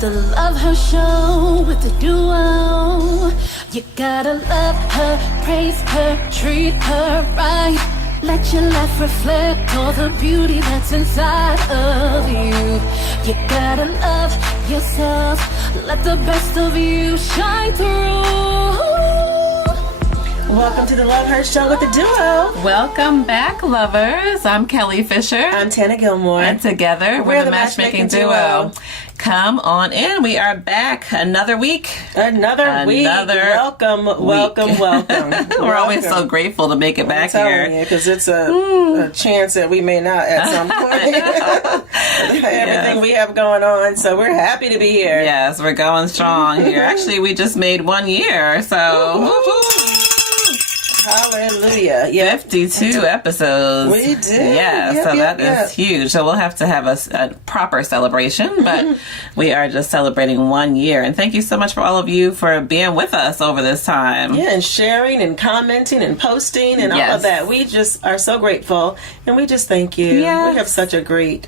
The Love Her Show with the duo. You gotta love her, praise her, treat her right. Let your life reflect all the beauty that's inside of you. You gotta love yourself. Let the best of you shine through. Welcome to the Love Her Show with the duo. Welcome back, lovers. I'm Kelly Fisher. I'm Tana Gilmore. And together, we're the Matchmaking Duo. Come on in. We are back. Another week. Another week. Welcome. We're always so grateful to make it back here. Because it's a chance that we may not at some point. Everything we have going on. So we're happy to be here. Yes, we're going strong here. Actually, we just made 1 year. So, hallelujah. Yeah. 52 episodes. We did. Yeah, so that is huge. So we'll have to have a proper celebration, but we are just celebrating 1 year. And thank you so much for all of you for being with us over this time. Yeah, and sharing and commenting and posting and all of that. We just are so grateful, and we just thank you. Yes. We have such a great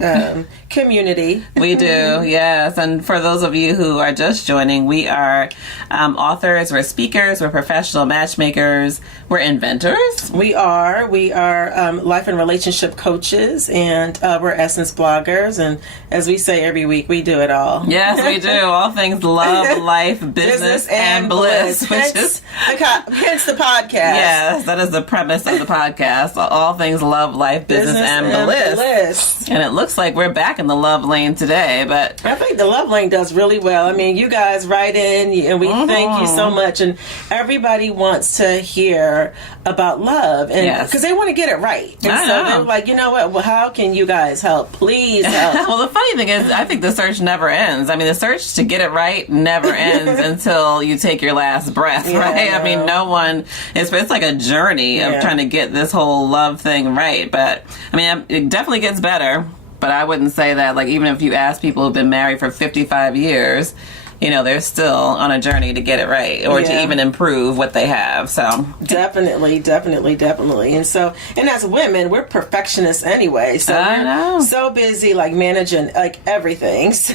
community. We do, yes. And for those of you who are just joining, we are authors, we're speakers, we're professional matchmakers, we're inventors. We are life and relationship coaches, and we're Essence bloggers. And as we say every week, we do it all. Yes, we do. All things love, life, business and bliss. Hence the podcast. Yes, that is the premise of the podcast. All things love, life, business and bliss. And it looks like we're back in the love lane today. But I think the love lane does really well. I mean, you guys write in, and we thank you so much. And everybody wants to hear about love, and because they want to get it right. And so they're like, you know what? Well, how can you guys help? Please help. Well, the funny thing is, I think the search never ends. I mean, the search to get it right never ends until you take your last breath, right? I mean, no one, it's like a journey of trying to get this whole love thing right. But I mean, it definitely gets better. But I wouldn't say that, like, even if you ask people who've been married for 55 years, you know, they're still on a journey to get it right or to even improve what they have. So definitely. And so, and as women, we're perfectionists anyway. So we're so busy, like, managing, like, everything. So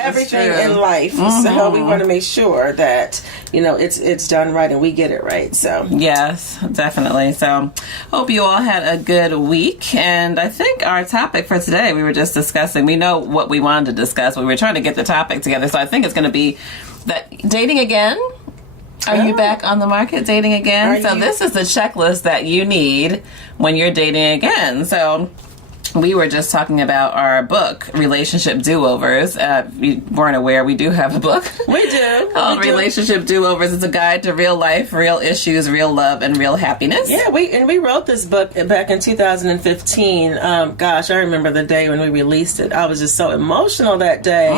everything in life. So we want to make sure that, you know, it's done right and we get it right. So yes, definitely. So hope you all had a good week. And I think our topic for today, we were just discussing, we know what we wanted to discuss. We were trying to get the topic together. So I think it's going to be that dating again. Are you back on the market dating again? This is the checklist that you need when you're dating again. So we were just talking about our book, Relationship Do-Overs. If you weren't aware, we do have a book. We do. Called Relationship Do-Overs. It's a guide to real life, real issues, real love, and real happiness. Yeah, we wrote this book back in 2015. Gosh, I remember the day when we released it. I was just so emotional that day.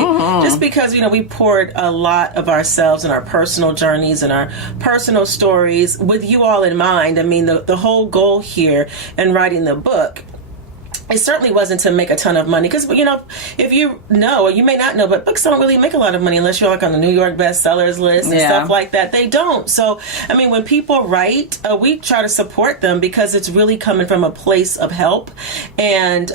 Just because, you know, we poured a lot of ourselves and our personal journeys and our personal stories with you all in mind. I mean, the whole goal here in writing the book, it certainly wasn't to make a ton of money because, you know, if you know, or you may not know, but books don't really make a lot of money unless you're like on the New York bestsellers list and stuff like that. They don't. So, I mean, when people write, we try to support them because it's really coming from a place of help. And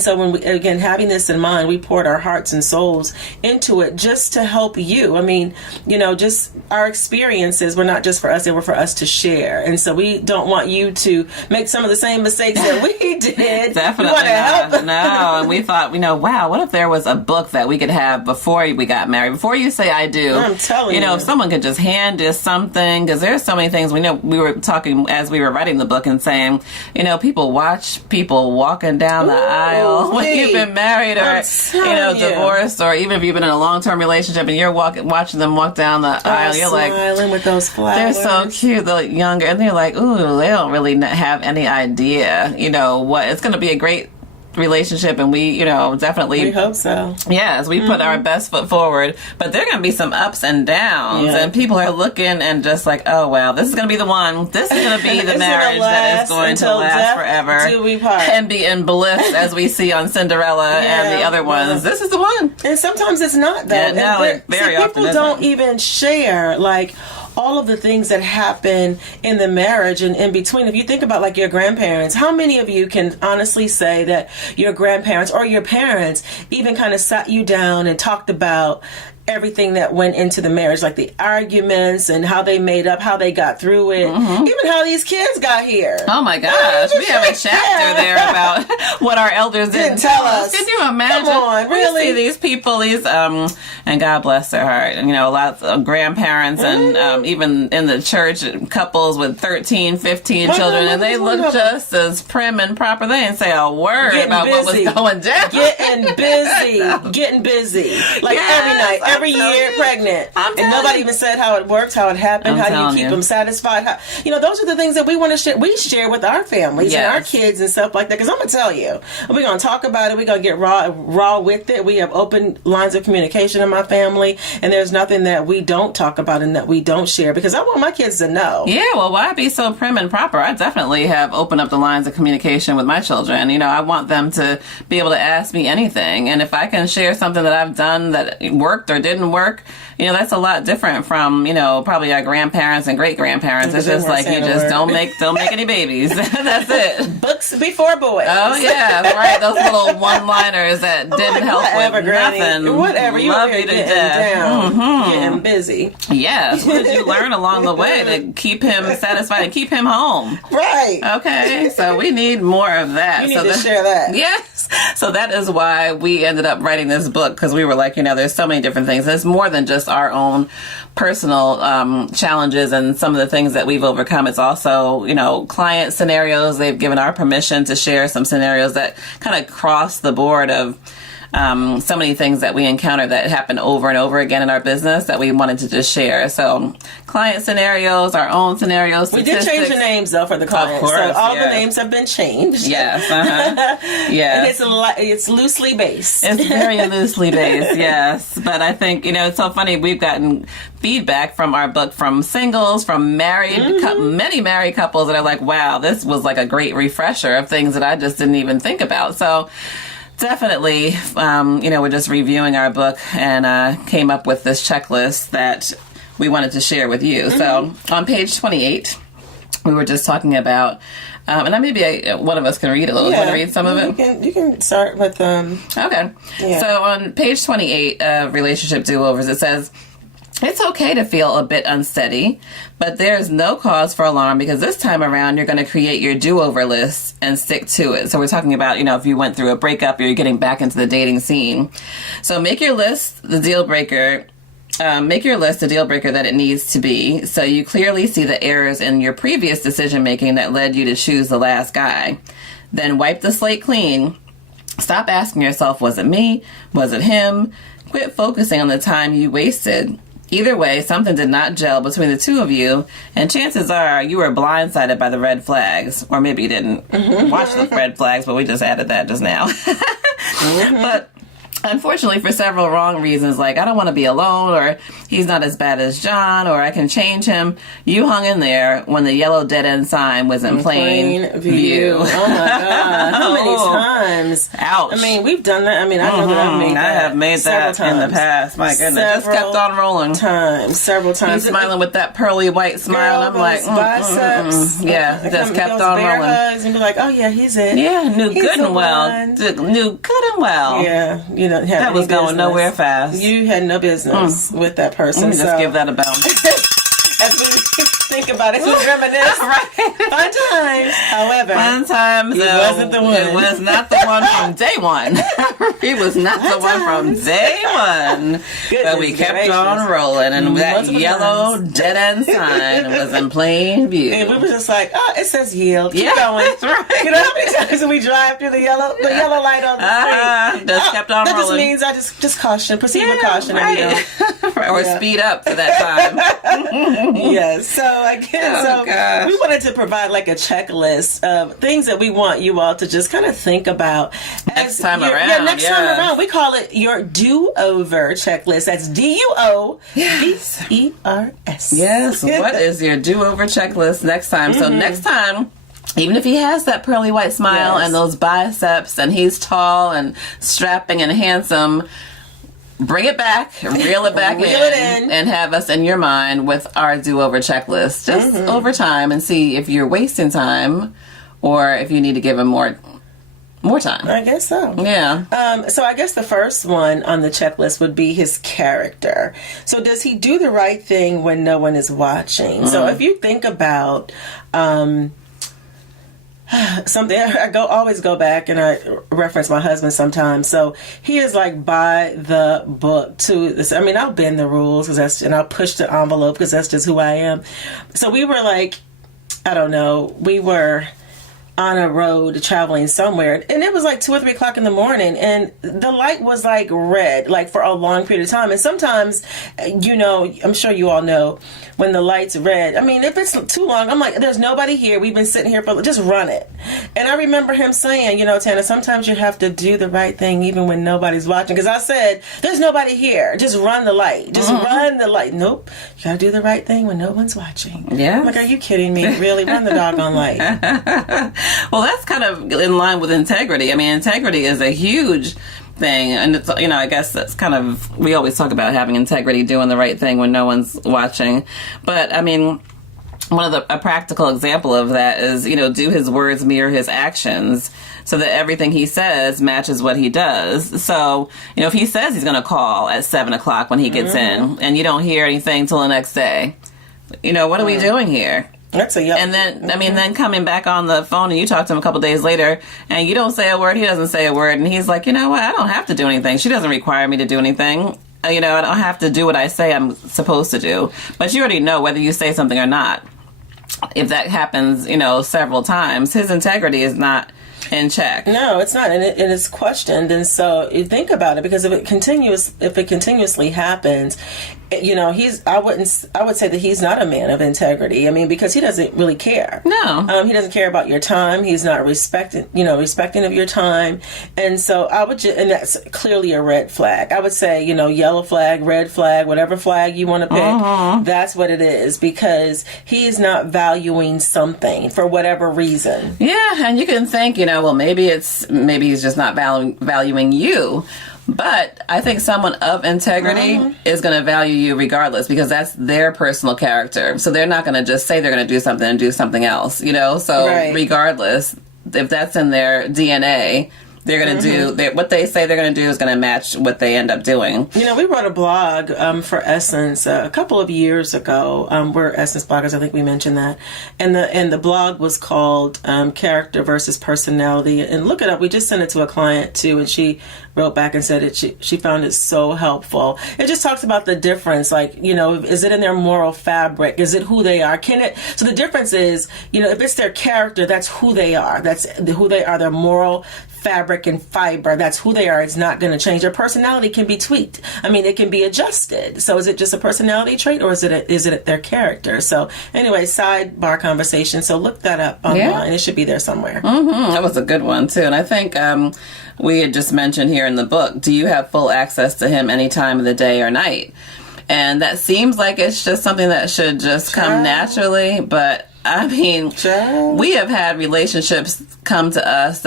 so when we, again, having this in mind, we poured our hearts and souls into it just to help you. I mean, you know, just our experiences were not just for us, they were for us to share. And so we don't want you to make some of the same mistakes that we did. Definitely. No, and we thought, you know, wow, what if there was a book that we could have before we got married? Before you say I do, I'm telling you. You know, if someone could just hand us something, because there's so many things we know. We were talking as we were writing the book and saying, you know, people watch people walking down the aisle when you've been married or, you know, divorced, or even if you've been in a long-term relationship and you're watching them walk down the aisle, you're like, smiling with those flowers. They're so cute, they're younger, and they're like, ooh, they don't really have any idea, you know, what it's going to be a great relationship, and we, you know, definitely we hope so. Yes, we put our best foot forward, but there are going to be some ups and downs, and people are looking and just like, oh wow, this is going to be the one. This is going to be the marriage that is going to last forever do we part. And be in bliss, as we see on Cinderella and the other ones. This is the one. And sometimes it's not though. Yeah, no, very often people don't even share like all of the things that happen in the marriage and in between. If you think about like your grandparents, how many of you can honestly say that your grandparents or your parents even kind of sat you down and talked about everything that went into the marriage, like the arguments and how they made up, how they got through it, even how these kids got here. Oh my gosh, we have a chapter there about what our elders didn't tell us. Can you imagine? Come on, really? We see these people, and God bless their heart, and lots of grandparents and even in the church, couples with 13, 15 children, and they look just as prim and proper. They didn't say a word about what was going down. Getting busy. Like every night. Every year pregnant, and nobody even said how it worked, how it happened, how you keep them satisfied. Those are the things that we want to share. We share with our families and our kids and stuff like that. Because I'm gonna tell you, we're gonna talk about it. We're gonna get raw with it. We have open lines of communication in my family, and there's nothing that we don't talk about and that we don't share. Because I want my kids to know. Yeah, well, why be so prim and proper? I definitely have opened up the lines of communication with my children. I want them to be able to ask me anything, and if I can share something that I've done that worked or didn't work, that's a lot different from probably our grandparents and great grandparents. It's just like you just don't make any babies. That's it. Books before boys. Oh yeah, right. Those little one-liners that didn't help with nothing. Whatever. You love you to death. Getting busy. Yes. What did you learn along the way to keep him satisfied and keep him home? Right. Okay. So we need more of that. You need to share that. Yes. So that is why we ended up writing this book, because we were like, there's so many different things. It's more than just our own personal challenges and some of the things that we've overcome. It's also, client scenarios. They've given our permission to share some scenarios that kind of cross the board of so many things that we encounter that happen over and over again in our business that we wanted to just share. So client scenarios, our own scenarios, statistics. We did change the names though for the clients. Of course, so all the names have been changed. Yes. Yes. And it's loosely based. It's very loosely based, yes. But I think, it's so funny. We've gotten feedback from our book from singles, from many married couples that are like, wow, this was like a great refresher of things that I just didn't even think about. So definitely, we're just reviewing our book and came up with this checklist that we wanted to share with you. So on page 28, we were just talking about, and maybe one of us can read a little. Yeah. Want to read some of it? You can start with Okay. Yeah. So on page 28 of Relationship Do-Overs, it says, it's okay to feel a bit unsteady, but there's no cause for alarm because this time around you're going to create your do-over list and stick to it. So we're talking about, if you went through a breakup or you're getting back into the dating scene. So make your list the deal breaker. Make your list the deal breaker that it needs to be, so you clearly see the errors in your previous decision making that led you to choose the last guy. Then wipe the slate clean. Stop asking yourself, was it me? Was it him? Quit focusing on the time you wasted. Either way, something did not gel between the two of you, and chances are you were blindsided by the red flags. Or maybe you didn't watch the red flags, but we just added that just now. But unfortunately, for several wrong reasons, like I don't want to be alone, or he's not as bad as John, or I can change him, you hung in there when the yellow dead end sign was in plain view. Oh my God. How many times? Ouch. I mean, we've done that. I mean, I know that I've made that. I have made that in the past. My goodness. Just kept on rolling. Several times. He's smiling with that pearly white smile. Girl, I'm like, biceps. Yeah, just kept on rolling. Hugs and be like, oh yeah, he's it. Yeah, knew good and well. Yeah, that was going nowhere fast. You had no business with that person. Just give that a bounce. As we think about it, we reminisce. Right. Fun times. However, he wasn't the one. It was not the one from day one. He was not the one from day one. But we kept on rolling, and that yellow dead end sign was in plain view. And we were just like, oh, it says yield. Keep going. That's right. How many times do we drive through the yellow light on the street? Just kept on rolling. That just means I just caution, proceed with caution. Right. Or speed up for that time. Yes. So again, we wanted to provide like a checklist of things that we want you all to just kind of think about next time around. Yeah, next time around. We call it your do-over checklist. That's DUOVERS. Yes. What is your do-over checklist next time? So next time, even if he has that pearly white smile and those biceps and he's tall and strapping and handsome, bring it back, reel it back Reel it in. and have us in your mind with our do-over checklist just over time and see if you're wasting time or if you need to give him more time. I guess so. Yeah. So I guess the first one on the checklist would be his character. So does he do the right thing when no one is watching? So if you think about something, I always go back and I reference my husband sometimes. So he is like by the book to this. I mean, I'll bend the rules and I'll push the envelope because that's just who I am. So we were like, I don't know, we were on a road traveling somewhere, and it was like 2 or 3 o'clock in the morning, and the light was like red, like for a long period of time. And sometimes, you know, I'm sure you all know when the light's red. I mean, if it's too long, I'm like, there's nobody here. We've been sitting here for, just run it. And I remember him saying, you know, Tana, sometimes you have to do the right thing even when nobody's watching. Because I said, there's nobody here. Just run the light. Just run the light. Nope. You got to do the right thing when no one's watching. Yeah. I'm like, are you kidding me? Really? Run the doggone light. Well, that's kind of in line with integrity. I mean, integrity is a huge thing, and it's, you know, I guess that's kind of, we always talk about having integrity, doing the right thing when no one's watching. But I mean, a practical example of that is, you know, do his words mirror his actions so that everything he says matches what he does. So, you know, if he says he's going to call at 7 o'clock when he gets in and you don't hear anything till the next day, you know, what are we doing here? That's a yep. And then, I mean, then coming back on the phone and you talk to him a couple days later and you don't say a word, he doesn't say a word. And he's like, you know what? I don't have to do anything. She doesn't require me to do anything. You know, I don't have to do what I say I'm supposed to do. But you already know whether you say something or not. If that happens, you know, several times, his integrity is not in check. No, it's not, and it's questioned. And so you think about it, because if it continuously happens, you know, I would say that he's not a man of integrity. I mean, because he doesn't really care. No, he doesn't care about your time. He's not respecting of your time. And so and that's clearly a red flag. I would say, you know, yellow flag, red flag, whatever flag you want to pick. That's what it is, because he is not valuing something for whatever reason. Yeah, and you can think, you know, well, maybe he's just not valuing you. But I think someone of integrity is going to value you regardless, because that's their personal character. So they're not going to just say they're going to do something and do something else, you know? So regardless, if that's in their DNA, they're going to do what they say they're going to do is going to match what they end up doing. You know, we wrote a blog for Essence a couple of years ago. We're Essence bloggers. I think we mentioned that. And the blog was called Character versus Personality. And look it up. We just sent it to a client too, and she wrote back and said she found it so helpful. It just talks about the difference. Like, you know, is it in their moral fabric? Is it who they are? So the difference is, you know, if it's their character, that's who they are. That's who they are. Their moral fabric and fiber, that's who they are. It's not going to change. Their personality can be tweaked. I mean, it can be adjusted. So is it just a personality trait, or is it their character? So anyway, sidebar conversation. So look that up online. Yeah. It should be there somewhere. That was a good one too. And I think we had just mentioned here in the book, do you have full access to him any time of the day or night? And that seems like it's just something that should just come naturally. But I mean, we have had relationships come to us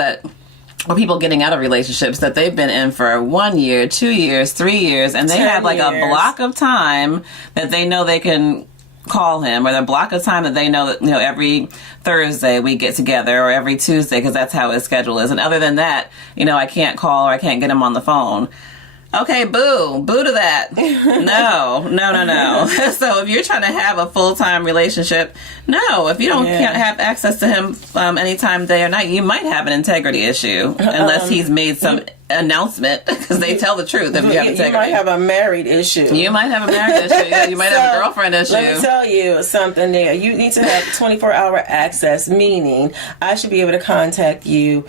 or people getting out of relationships that they've been in for 1 year, 2 years, 3 years, and they have like a block of time that they know they can call him, or the block of time that they know that, you know, every Thursday we get together, or every Tuesday, because that's how his schedule is. And other than that, you know, I can't call or I can't get him on the phone. Okay, boo to that. No. So if you're trying to have a full-time relationship, no. If you can't have access to him anytime, day or night, you might have an integrity issue, unless he's made some announcement, because they tell the truth if you have integrity. You might have a married issue. You might have a married issue. You might have a girlfriend issue. Let me tell you something there. You need to have 24-hour access, meaning I should be able to contact you,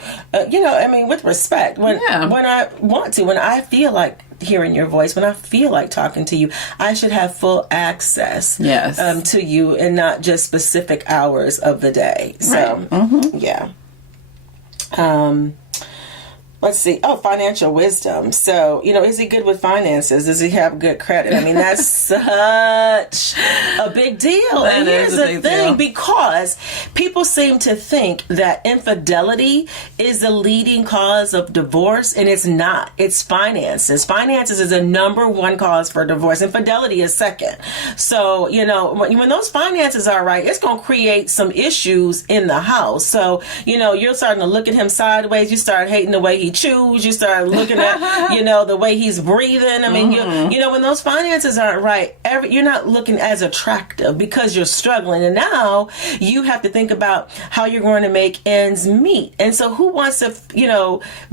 you know, I mean, with respect. When I want to, when I feel like hearing your voice, when I feel like talking to you, I should have full access to you, and not just specific hours of the day. So, yeah. let's see. Oh, financial wisdom. So, is he good with finances? Does he have good credit? I mean, that's such a big deal. That and here's is a the big thing, deal. because people seem to think that infidelity is the leading cause of divorce, and it's not. It's finances. Finances is the number one cause for divorce. Infidelity is second. So, when those finances are right, it's going to create some issues in the house. So, you're starting to look at him sideways. You start hating the way he chews. You start looking at, the way he's breathing. I mean, when those finances aren't right, you're not looking as attractive because you're struggling. And now you have to think about how you're going to make ends meet. And so who wants to,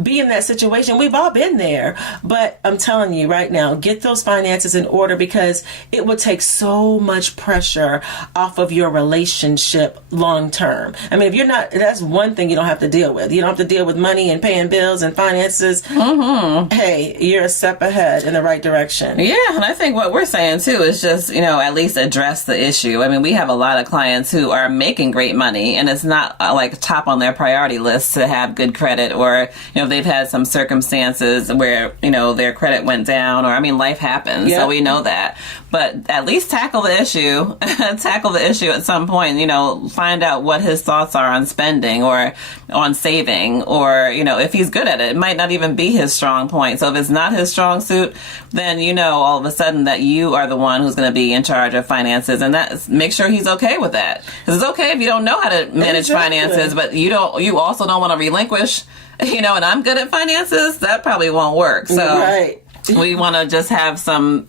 be in that situation? We've all been there. But I'm telling you right now, get those finances in order, because it will take so much pressure off of your relationship long term. I mean, if you're not, that's one thing you don't have to deal with. You don't have to deal with money and paying bills and finances. Hey, you're a step ahead in the right direction. Yeah, and I think what we're saying too is just, at least address the issue. I mean, we have a lot of clients who are making great money, and it's not like top on their priority list to have good credit, or, they've had some circumstances where, their credit went down, or, life happens. Yep. So we know that. But at least tackle the issue, at some point, find out what his thoughts are on spending or on saving, or, if he's good at it. It might not even be his strong point. So if it's not his strong suit, then all of a sudden that you are the one who's going to be in charge of finances, and make sure he's okay with that. Because it's okay if you don't know how to manage finances, but you also don't want to relinquish, and I'm good at finances. That probably won't work. So Right. we want to just have some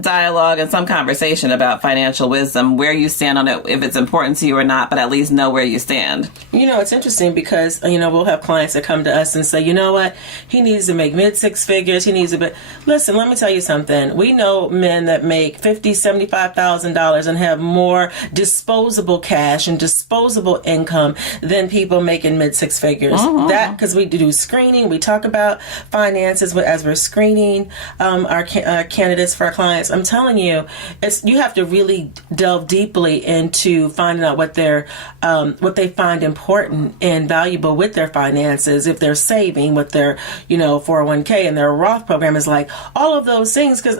dialogue and some conversation about financial wisdom, where you stand on it, if it's important to you or not, but at least know where you stand. It's interesting because, we'll have clients that come to us and say, you know what, he needs to make mid-six figures. He needs to listen, let me tell you something. We know men that make $50,000, $75,000 and have more disposable cash and disposable income than people making mid-six figures. That, because we do screening, we talk about finances as we're screening our candidates for our clients. I'm telling you, you have to really delve deeply into finding out what they find important and valuable with their finances. If they're saving, with their 401k and their Roth program is like, all of those things. Because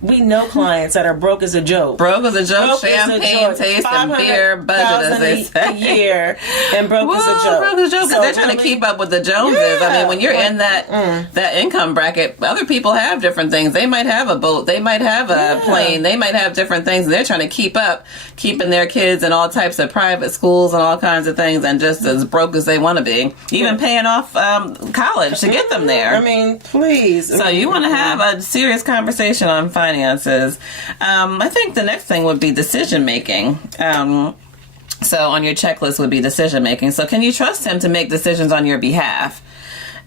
we know clients that are broke as a joke. Broke as a joke, champagne taste and beer budget, as they say. A year, and broke as a joke. Broke as a joke, because they're trying to keep up with the Joneses. Yeah. I mean, when you're in that income bracket, other people have different things. They might have a boat, they might have a plane, they might have different things, and they're trying to keep up, keeping their kids in all types of private schools and all kinds of things, and just as broke as they want to be, even paying off college to get them there. I mean, please. So you want to have a serious conversation on finances. I think the next thing would be decision making. So on your checklist would be decision making. So can you trust him to make decisions on your behalf?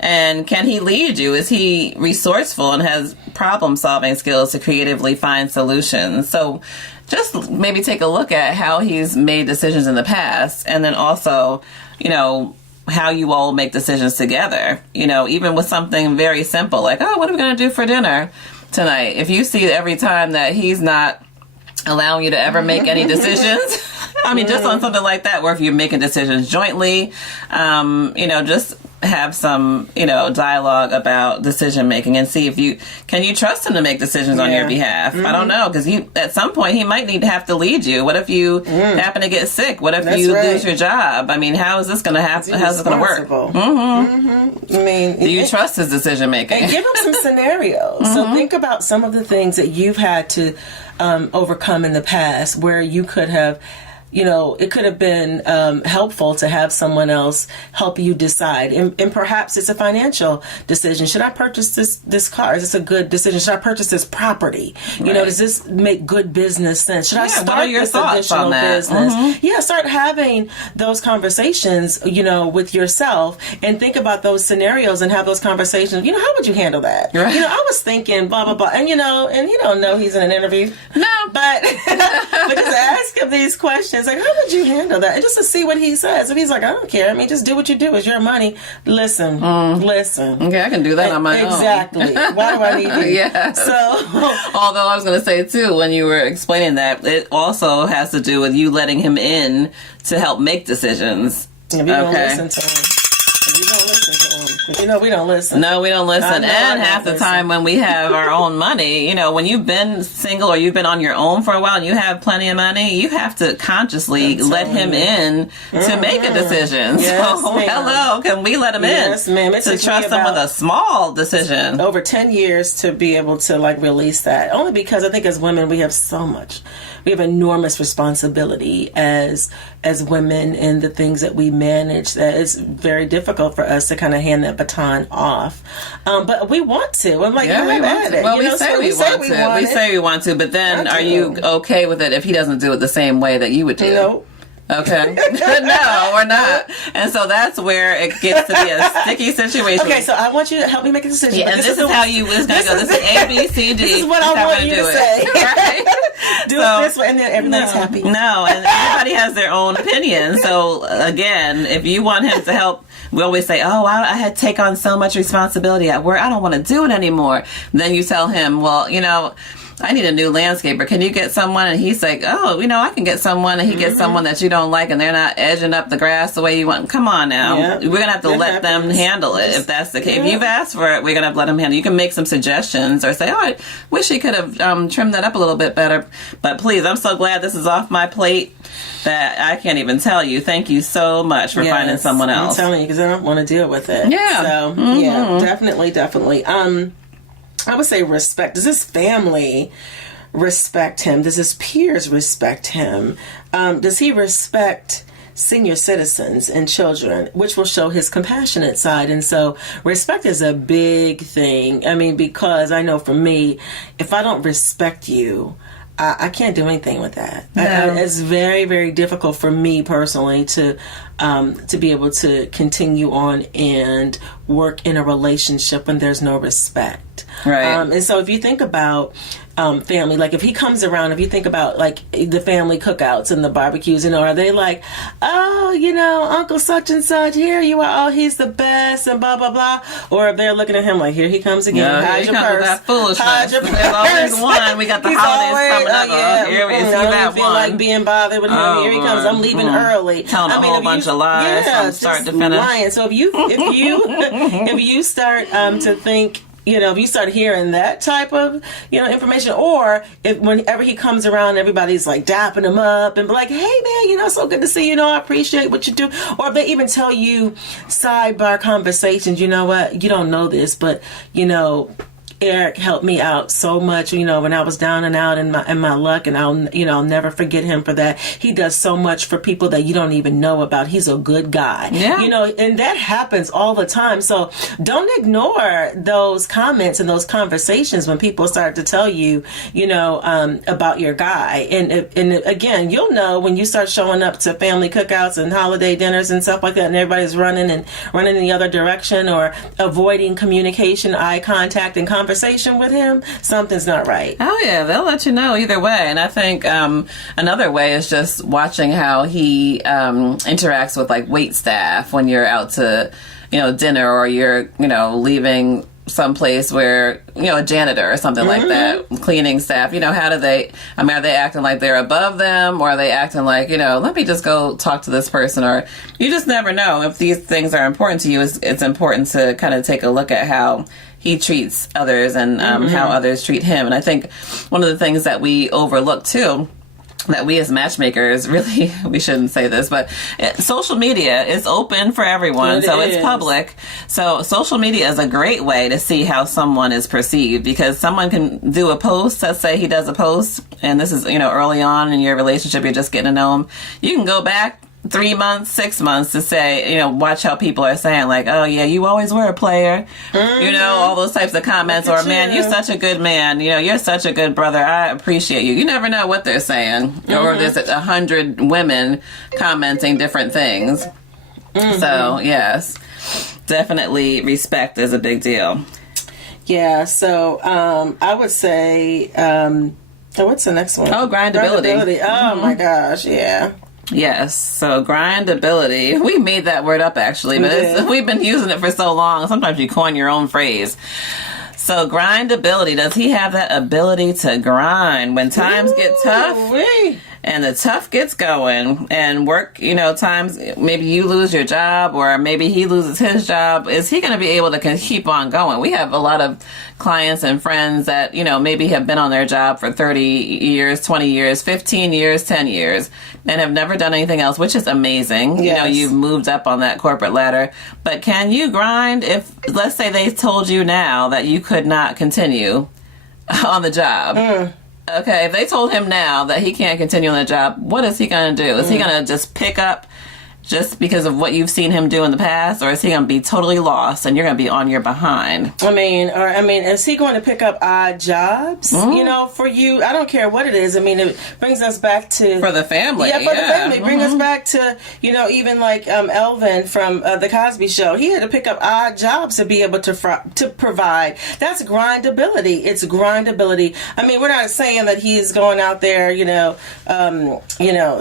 And can he lead you? Is he resourceful and has problem-solving skills to creatively find solutions? So just maybe take a look at how he's made decisions in the past, and then also, how you all make decisions together. Even with something very simple like, oh, what are we going to do for dinner tonight? If you see every time that he's not allowing you to ever make any decisions, just on something like that, where if you're making decisions jointly, just have some, dialogue about decision making, and see if can you trust him to make decisions on your behalf. I don't know, because at some point he might have to lead you. What if you happen to get sick? What if you lose your job? I mean, how is this going to happen? How's it going to work? Do you trust his decision making? And give him some scenarios. So think about some of the things that you've had to overcome in the past, where you could have it could have been helpful to have someone else help you decide. And perhaps it's a financial decision. Should I purchase this car? Is this a good decision? Should I purchase this property? Right. Does this make good business sense? Should I start this additional business? Yeah, start having those conversations, with yourself, and think about those scenarios and have those conversations. How would you handle that? Right. I was thinking blah, blah, blah. And, and you don't know he's in an interview. No. But just ask him these questions. Like, how would you handle that? And just to see what he says. If he's like, I don't care. Just do what you do. It's your money. Listen. Okay, I can do that on my own. Exactly. Why do I need you? Yeah. So, although I was going to say too, when you were explaining that, it also has to do with you letting him in to help make decisions. if you don't listen to him. You don't listen to them. 'Cause you know we don't listen. No, we don't listen. I know I And don't half the listen. time when we have our own money, you know, when you've been single or you've been on your own for a while and you have plenty of money, you have to consciously let him in to make a decision. Yes, so, ma'am. hello, can we let him Yes, in? ma'am. It To took me trust him with about a small decision. over 10 years to be able to like release that, only because I think as women we have enormous responsibility as women in the things that we manage, that it's very difficult for us to kind of hand that baton off, but we want to. I'm like, Yeah, we want to. Well, we say we want to. We say we want to, but then are you okay with it if he doesn't do it the same way that you would do? No. Okay. No, we're not. And so that's where it gets to be a sticky situation. Okay, so I want you to help me make a decision. Yeah, but and this is how you was going to go. This is A, B, C, D. This is what I want you to say. Right? Do it this way, and then everybody's happy. No, and everybody has their own opinion. So again, if you want him to help, we always say, oh, I had to take on so much responsibility at work. I don't want to do it anymore. Then you tell him, well, you know, I need a new landscaper. Can you get someone? And he's like, oh, you know, I can get someone. And he gets someone that you don't like and they're not edging up the grass the way you want. Come on now. Yeah. We're going to have to let them handle it if that's the case. If you've asked for it, we're going to have to let them handle it. You can make some suggestions or say, oh, I wish he could have trimmed that up a little bit better. But please, I'm so glad this is off my plate that I can't even tell you. Thank you so much for finding someone else. I'm telling you, because I don't want to deal with it. Yeah. So, yeah, definitely. I would say respect. Does his family respect him? Does his peers respect him? Does he respect senior citizens and children, which will show his compassionate side? And so respect is a big thing. I mean, because I know for me, if I don't respect you, I can't do anything with that. No. It's very, very difficult for me personally to be able to continue on and work in a relationship when there's no respect. Right. And so if you think about family, like if he comes around, if you think about like the family cookouts and the barbecues, you know, are they like, oh, you know, Uncle such and such, here you are, oh, he's the best, and blah, blah, blah. Or if they're looking at him like, here he comes again, hide your purse. That foolishness. Hide your There's always one. We got the holidays coming up. Yeah, Here we see I don't that feel one. like being bothered with him. Here he comes. I'm leaving early. Telling a whole bunch of lies from start to finish. Lying. So if you start to think, you know, if you start hearing that type of, you know, information, or if whenever he comes around, everybody's like dapping him up and be like, hey man, you know, so good to see you, you know, I appreciate what you do. Or if they even tell you sidebar conversations, you know what, you don't know this, but you know, Eric helped me out so much, you know, when I was down and out in my luck, and I'll never forget him for that. He does so much for people that you don't even know about. He's a good guy, you know, and that happens all the time. So don't ignore those comments and those conversations when people start to tell you, you know, about your guy. And again, you'll know when you start showing up to family cookouts and holiday dinners and stuff like that, and everybody's running in the other direction or avoiding communication, eye contact, and conversation with him, something's not right. Oh yeah, they'll let you know either way. And I think another way is just watching how he interacts with like wait staff when you're out to, you know, dinner, or you're, you know, leaving someplace where, you know, a janitor or something like that, cleaning staff, you know, how do they, I mean, are they acting like they're above them, or are they acting like, you know, let me just go talk to this person? Or you just never know. If these things are important to you, it's important to kind of take a look at how he treats others and how others treat him. And I think one of the things that we overlook too, that we as matchmakers really, we shouldn't say this, but social media is open for everyone. It's public. So social media is a great way to see how someone is perceived, because someone can do a post. Let's say he does a post, and this is, you know, early on in your relationship, you're just getting to know him. You can go back 3 months, 6 months to say, you know, watch how people are saying, like, oh yeah, you always were a player, you know, all those types of comments, or man, you're such a good man, you know, you're such a good brother, I appreciate you. You never know what they're saying, or there's 100 women commenting different things. So yes, definitely respect is a big deal. Yeah, so I would say, what's the next one? Oh, grindability. Oh my gosh, yeah. Yes, so grindability. We made that word up actually, but we've been using it for so long. Sometimes you coin your own phrase. So grindability, does he have that ability to grind when times get tough? and the tough gets going and work, times maybe you lose your job or maybe he loses his job, is he going to be able to keep on going? We have a lot of clients and friends that, maybe have been on their job for 30 years, 20 years, 15 years, 10 years, and have never done anything else, which is amazing. Yes. You've moved up on that corporate ladder. But can you grind if, let's say they told you now that you could not continue on the job? Okay, if they told him now that he can't continue on the job, what is he going to do? Is he going to just pick up just because of what you've seen him do in the past, or is he going to be totally lost and you're going to be on your behind? Is he going to pick up odd jobs, for you? I don't care what it is. It brings us back to... For the family. Yeah, for the family. Bring us back to, even like Elvin from The Cosby Show. He had to pick up odd jobs to be able to provide. That's grindability. It's grindability. We're not saying that he's going out there,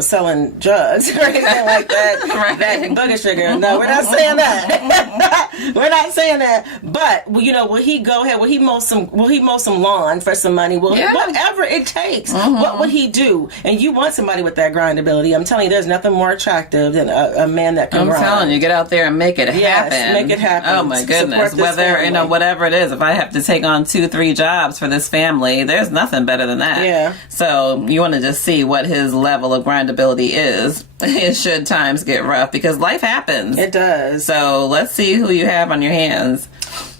selling drugs or anything like that. Right. That booger sugar. No, we're not saying that. We're not saying that. But will he go ahead? Will he mow some lawn for some money? Whatever it takes. What would he do? And you want somebody with that grindability. I'm telling you, there's nothing more attractive than a man that can grind. I'm telling you, get out there and make it happen. Yes, make it happen. Oh my goodness. Whether whatever it is, if I have to take on 2-3 jobs for this family, there's nothing better than that. Yeah. So you want to just see what his level of grindability is. Should times get rough, because life happens. It does. So let's see who you have on your hands.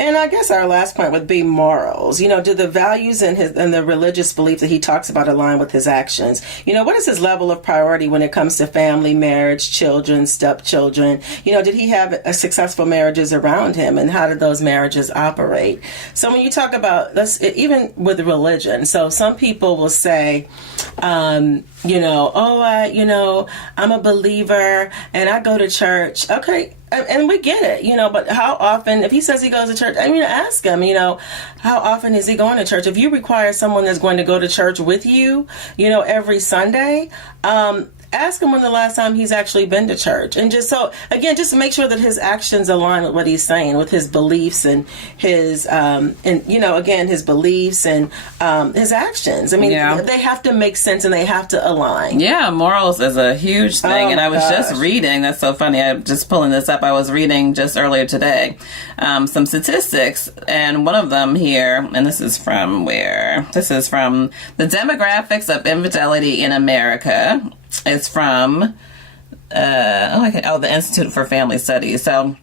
And I guess our last point would be morals. Do the values and the religious belief that he talks about align with his actions? What is his level of priority when it comes to family, marriage, children, stepchildren? Did he have successful marriages around him, and how did those marriages operate? So when you talk about, even with religion, so some people will say, I'm a believer and I go to church. Okay. And we get it, but how often, if he says he goes to church, ask him, how often is he going to church? If you require someone that's going to go to church with you, every Sunday, ask him when the last time he's actually been to church. And just make sure that his actions align with what he's saying, with his beliefs and his, his beliefs and his actions. They have to make sense and they have to align. Yeah, morals is a huge thing. And I was just reading, that's so funny, I'm just pulling this up. I was reading just earlier today some statistics, and one of them here, and this is from where? This is from the demographics of infidelity in America. It's from the Institute for Family Studies. So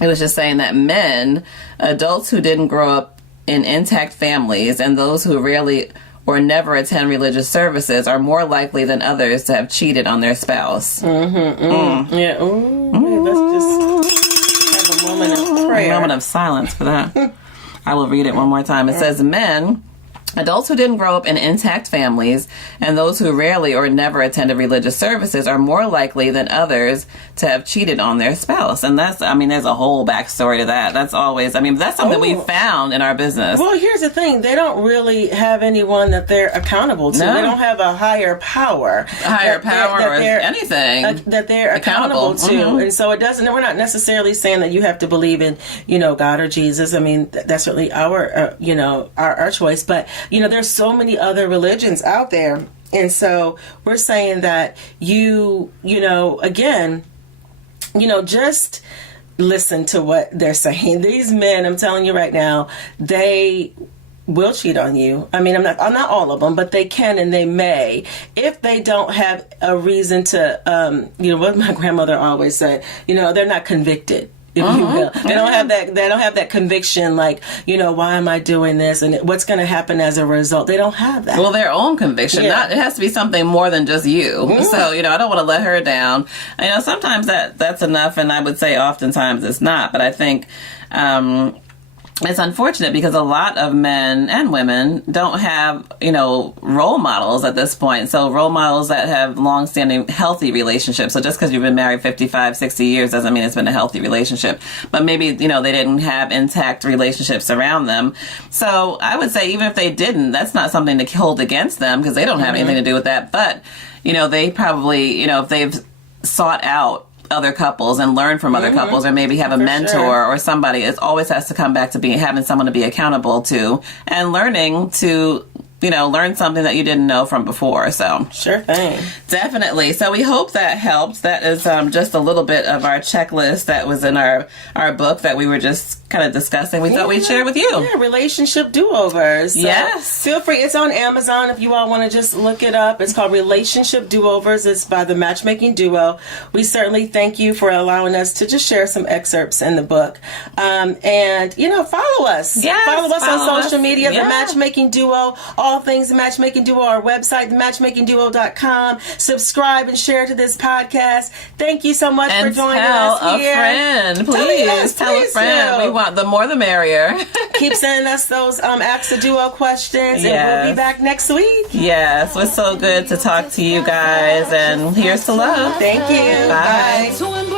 it was just saying that men, adults who didn't grow up in intact families, and those who rarely or never attend religious services are more likely than others to have cheated on their spouse. Yeah. Let's just have a moment of prayer. A moment of silence for that. I will read it one more time. It says, men, adults who didn't grow up in intact families, and those who rarely or never attended religious services are more likely than others to have cheated on their spouse. And that's, there's a whole backstory to that. That's always, that's something we found in our business. Well, here's the thing. They don't really have anyone that they're accountable to. No. They don't have a higher power. Anything. That they're accountable to. Mm-hmm. And so we're not necessarily saying that you have to believe in, God or Jesus. That's certainly our choice. But, there's so many other religions out there. And so we're saying that just listen to what they're saying. These men, I'm telling you right now, they will cheat on you. I'm not all of them, but they can and they may, if they don't have a reason to, what my grandmother always said, they're not convicted. If you will. They don't have that conviction, like, why am I doing this and what's going to happen as a result. They don't have that. Well, their own conviction. Yeah. It has to be something more than just you. Mm-hmm. So, I don't want to let her down. Sometimes that's enough, and I would say oftentimes it's not. But I think it's unfortunate because a lot of men and women don't have, role models at this point. So role models that have long-standing healthy relationships. So just because you've been married 55, 60 years doesn't mean it's been a healthy relationship. But maybe, they didn't have intact relationships around them. So I would say even if they didn't, that's not something to hold against them because they don't have anything to do with that. But, they probably, if they've sought out other couples and learn from other couples, or maybe have a mentor or somebody, it always has to come back to having someone to be accountable to and learning to learn something that you didn't know from before. So Sure thing. definitely. So we hope that helped. That is just a little bit of our checklist that was in our book that we were just kind of discussing. We thought we'd share with you. Yeah, relationship do-overs. So Yes. Feel free. It's on Amazon if you all want to just look it up. It's called Relationship Do-Overs. It's by the Matchmaking Duo. We certainly thank you for allowing us to just share some excerpts in the book. And, follow us. Yes, follow us follow on social us. media, Yeah. The Matchmaking Duo, all things The Matchmaking Duo, our website, thematchmakingduo.com. Subscribe and share to this podcast. Thank you so much for And joining tell us here. a friend, please. Yes, Tell a please friend. do. We want the more the merrier. Keep sending us those Ask the Duo questions, and we'll Yes. be back next week. Yes, it's so good to talk to you guys, and here's to love. Thank you. Bye. To embrace